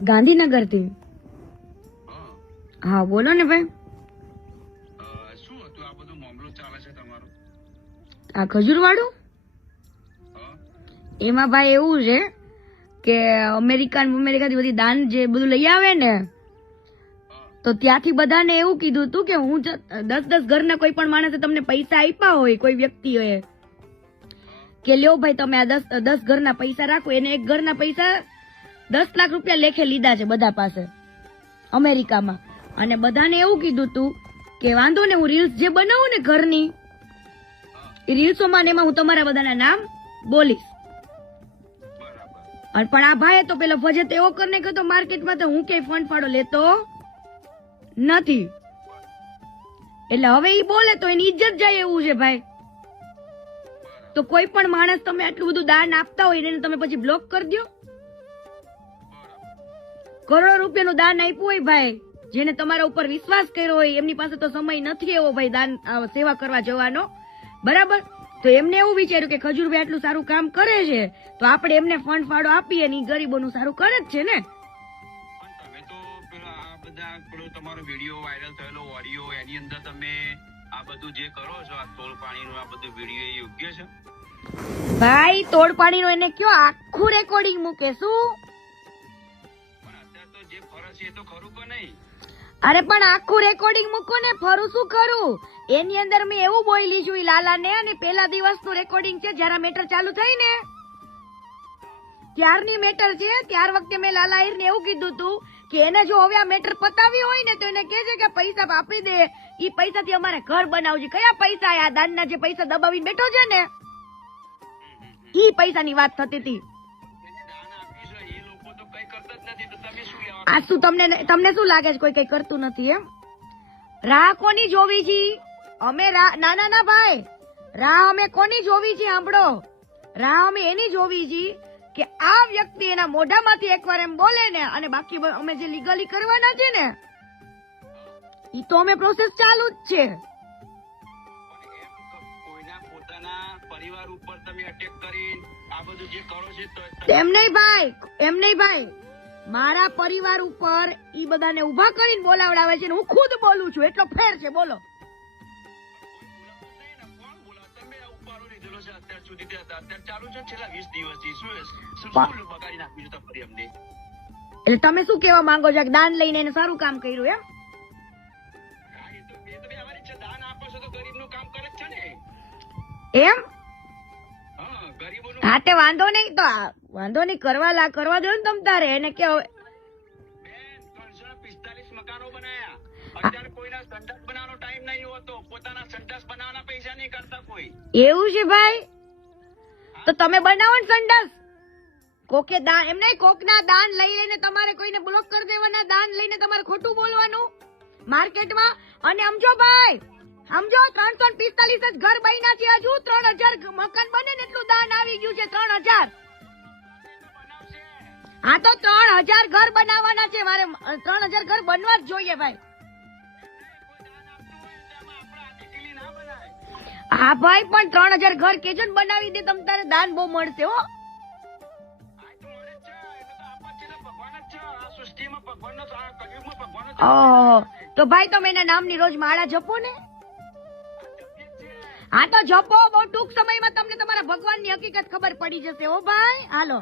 ગાંધીનગરથી હા બોલો ને ભાઈ. આ બધું મામલો ચાલે છે તમારો? આ ખજૂર વાળું હા. એમાં ભાઈ એવું છે કે અમેરિકા અમેરિકાથી બધી દાન જે બધું લઈ આવે ને તો ત્યાંથી બધાને એવું કીધું હતું કે હું દસ દસ ઘરના કોઈ પણ માણસે તમને પૈસા આપ્યા હોય કોઈ વ્યક્તિઓએ કે લ્યો ભાઈ તમે આ દસ દસ ઘરના પૈસા રાખો એને એક ઘરના પૈસા દસ લાખ રૂપિયા લેખે લીધા છે બધા પાસે અમેરિકામાં. અને બધાને એવું કીધું તું કે વાંધો ને હું રીલ્સ જે બનાવું ને ઘરની એ રીલ્સોમાં ને એમાં હું તમારા બધાના નામ બોલીશ. અને પણ આ ભાઈ તો પેલો ફજત એવો કરીને કહેતો તો માર્કેટમાં તો હું ક્યાંય ફંડ ફાળો લેતો નથી. એટલે હવે એ બોલે તો એની ઇજ્જત જાય એવું છે ભાઈ. તો કોઈ પણ માણસ તમે આટલું બધું દાન આપતા હોય એને તમે પછી બ્લોક કરી દો કરોડો રૂપિયાનું દાન આપ્યું હોય ભાઈ જેને તમારા ઉપર વિશ્વાસ કર્યો હોય એમની પાસે તો સમય નથી એવો ભાઈ દાન સેવા કરવા જવાનો. બરાબર? તો એમને એવું વિચાર્યું કે ખજૂરભાઈ આટલું સારું કામ કરે છે તો આપણે એમને ફંડ ફાળો આપીએ ને ગરીબોનું સારું કરે જ છે ને. બધા પેલો તમારો વીડિયો વાયરલ થયેલો ઓડિયો એની અંદર તમે આ બધું જે કરો છો આ તોડ પાણીનું આ બધું વીડિયો યોગ્ય છે? ભાઈ તોડ પાણીનો એને કયો આખું રેકોર્ડિંગ મૂકે શું? અરે પણ આખું રેકોર્ડિંગ મૂકો ને ફરું શું કરું એની અંદર મેં એવું બોલી છું લાલા લાલાને અને પેલા દિવસનું રેકોર્ડિંગ છે જયારે મેટર ચાલુ થઈ ને. ત્યારની મેટર છે ત્યાર વખતે મેં લાલા આહિરને એવું કીધું હતું કે એને જો હવે આ મેટર પતાવી હોય ને તો એને કે છે કે પૈસા આપી દે. એ પૈસાથી અમારે ઘર બનાવજે. કયા પૈસા? આ દાનના જે પૈસા દબાવીને બેઠો છે ને. ઈ પૈસાની વાત થતી હતી. આ શું તમને તમને શું લાગે છે? કોઈ કઈ કરતું નથી એમ? રાહ કોની જોવી છે? અમે રાહ ના ના ના ભાઈ. રાહ અમે કોની જોવી છે? સાંભળો. રાહ અમે એની જોવી છે કે આ વ્યક્તિ એના મોઢામાંથી એકવાર એમ બોલે ને અને બાકી અમે જે લીગલી કરવાના છે ને ઈ તો અમે પ્રોસેસ ચાલુ જ છે. પણ એમ ક- કોઈના પોતાના પરિવાર ઉપર તમે અટેક કરી આ બધું જે કરો છો તો એમ નહીં ભાઈ. એમ નહીં ભાઈ. મારા પરિવાર ઉપર ઈ બધાને ઊભા કરીને બોલાવડાવે છે હું ખુદ બોલું છું. એટલો ફેર છે બોલો. એટલે તમે શું કહેવા માંગો છો? કે દાન લઈને એને સારું કામ કર્યું એમ? એમ? હા તે વાંધો નહીં તો આ વાંધો નહીં કરવા લા કરવા દો ને તમ તારે. એને કે હવે બેન ત્રણસો પિસ્તાલીસ મકાનો બનાયા. અત્યારે કોઈના સંડાસ બનાવવાનો ટાઈમ નહીં હોતો. પોતાના સંડાસ બનાવવાના પૈસા નહીં કરતા કોઈ. એવું છે ભાઈ? તો તમે બનાવો ને સંડાસ. કોકે દાન એમ નહીં કોકના દાન લઈ લઈને તમારે કોઈને બ્લોક કરી દેવાના દાન લઈને તમારે ખોટું બોલવાનું? માર્કેટમાં? અને સમજો ભાઈ સમજો ત્રણસો પિસ્તાલીસ જ ઘર બન્યા છે હજુ. ત્રણ હજાર મકાન બને ને એટલું દાન આવી ગયું છે ત્રણ હજાર. હા તો ત્રણ હજાર ઘર બનાવવાના છે. મારે ત્રણ હજાર ઘર બનવા જ જોઈએ ભાઈ. હા ભાઈ, પણ ત્રણ હજાર ઘર કેજો ને બનાવી દે, તમ તારે દાન બહુ મળશે, હો. આ આ આ ઓહો, તો ભાઈ, તમે એના નામની રોજ માળા જપો ને? હા, તો જપો, બહુ ટૂંક સમયમાં તમને તમારા ભગવાનની હકીકત ખબર પડી જશે, હો ભાઈ. હાલો.